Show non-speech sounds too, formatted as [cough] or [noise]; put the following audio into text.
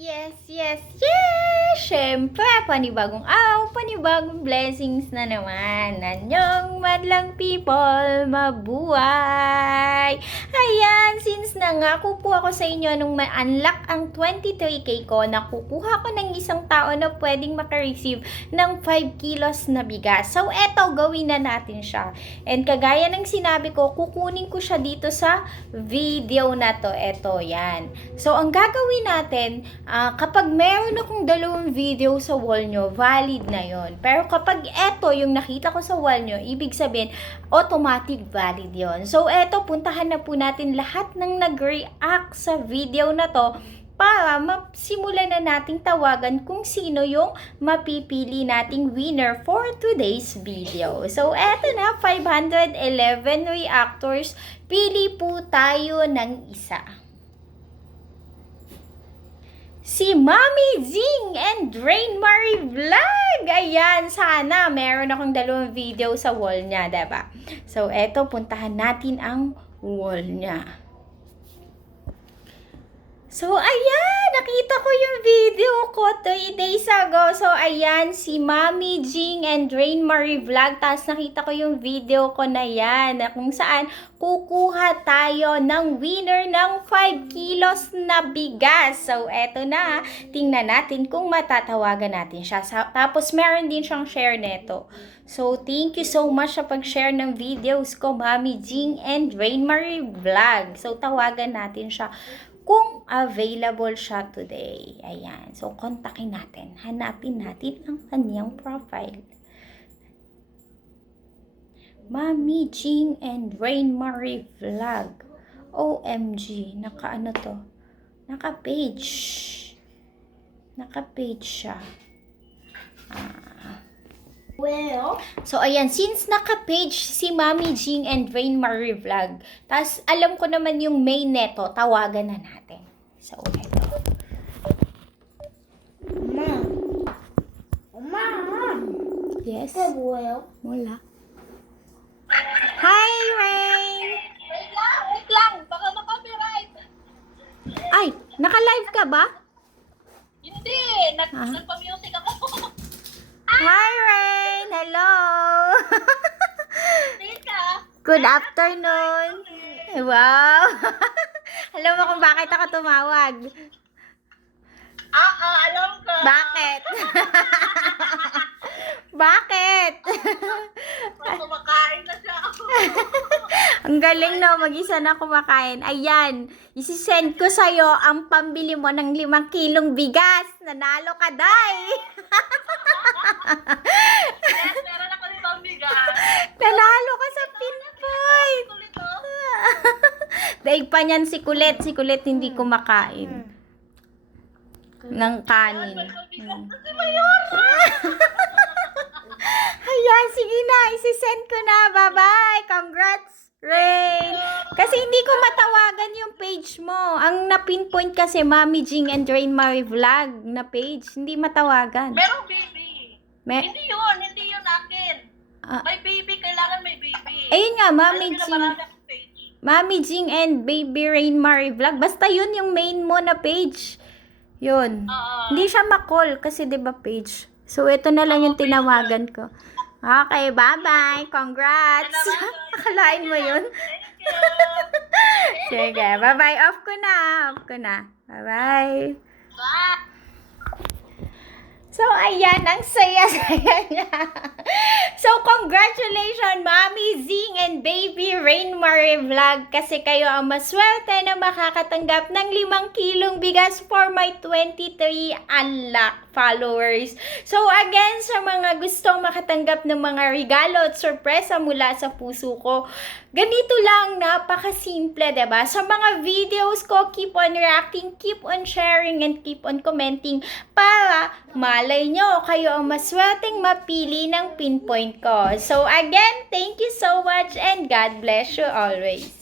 Yes, yes, yes! Siyempre, panibagong araw, panibagong blessings na naman. Anyong madlang people, mabuhay! Ayan, since nangako po ako sa inyo nung ma-unlock ang 23k ko, nakukuha ko ng isang tao na pwedeng makareceive ng 5 kilos na bigas. So, eto, gawin na natin siya. And kagaya ng sinabi ko, kukunin ko siya dito sa video na to. Eto, yan. So, ang gagawin natin, Ah, kapag meron akong dalawang video sa wall nyo, valid na yon. Pero kapag eto yung nakita ko sa wall nyo, ibig sabihin, automatic valid yon. So, eto, puntahan na po natin lahat ng nag-react sa video na to para masimulan na nating tawagan kung sino yung mapipili nating winner for today's video. So, eto na, 511 reactors. Pili po tayo ng isa si Mami Zing and Rain Marie Vlog. Ayan, sana meron akong dalawang video sa wall niya, ba? So, eto, puntahan natin ang wall niya. So, ayan, nakita ko yung video ko 3 days ago. So, ayan, si Mami Jing and Rain Marie Vlog. Tapos, nakita ko yung video ko na yan, na kung saan kukuha tayo ng winner ng 5 kilos na bigas. So, eto na, tingnan natin kung matatawagan natin siya. Tapos, meron din siyang share neto. So, thank you so much sa pag-share ng videos ko, Mami Jing and Rain Marie Vlog. So, tawagan natin siya kung available siya today. Ayan. So, kontakin natin. Hanapin natin ang kanyang profile. Mami Jing and Rain Marie Vlog. OMG. Naka ano to? Naka-page. Naka-page siya. Well, So, ayan, since naka-page si Mami Jing and Rain Marie Vlog, tas alam ko naman yung main neto, tawagan na natin. So, eto. Ma. Ma. Yes? Well. Wala. Hi, Rain! Wait lang, wait lang. Baka makapiright. Ay, naka-live ka ba? Hindi. Nag Ah. Nagpa-music ako. [laughs] Hi, Rain! Hello! [laughs] Good afternoon! Wow! [laughs] Alam mo kung bakit ako tumawag? Ah, ah, alam ko. Bakit? [laughs] bakit? Kumakain na siya. Ang galing no, mag-isa na kumakain. Ayan, isisend ko sa'yo ang pambili mo ng limang kilong bigas. Nanalo ka, Day! Yes, meron ako ni Bambigas. Nanalo ka sa pinpoint! Kulit to. [laughs] Daig pa niyan si Kulit. Si Kulit hindi kumakain. Ng kanin. Hmm. [laughs] Ayan, sige na. Isisend ko na. Bye-bye. Congrats, Rain. Kasi hindi ko matawagan yung page mo. Ang na-pinpoint kasi Mami Jing and Rain Marie Vlog na page. Hindi matawagan. Merong Me Hindi yun, hindi yun akin. Ah. May baby, kailangan may baby. Ayun nga, Mami Jing. Mami Jing and Baby Rain Marie Vlog. Basta yun yung main mo na page. Yun. Oo. Hindi siya ma-call kasi 'di ba page. So ito na lang yung tinawagan ko. Okay, bye-bye. [laughs] Congrats. Akalain mo yun? Thank you. [laughs] Sige, bye-bye. Off ko na. Off ko na. Bye-bye. Bye. So, ayan, ang saya-saya niya. [laughs] so, congratulations, Mommy Zing and Baby Rain Marie Vlog kasi kayo ang maswerte na makakatanggap ng 5 kilong bigas for my 23 unlock followers. So, again, sa mga gustong makatanggap ng mga regalo at sorpresa mula sa puso ko, ganito lang, napakasimple, ba? Sa mga videos ko, keep on reacting, keep on sharing, and keep on commenting para malay nyo, kayo ang maswerteng mapili ng pinpoint ko. So again, thank you so much and God bless you always.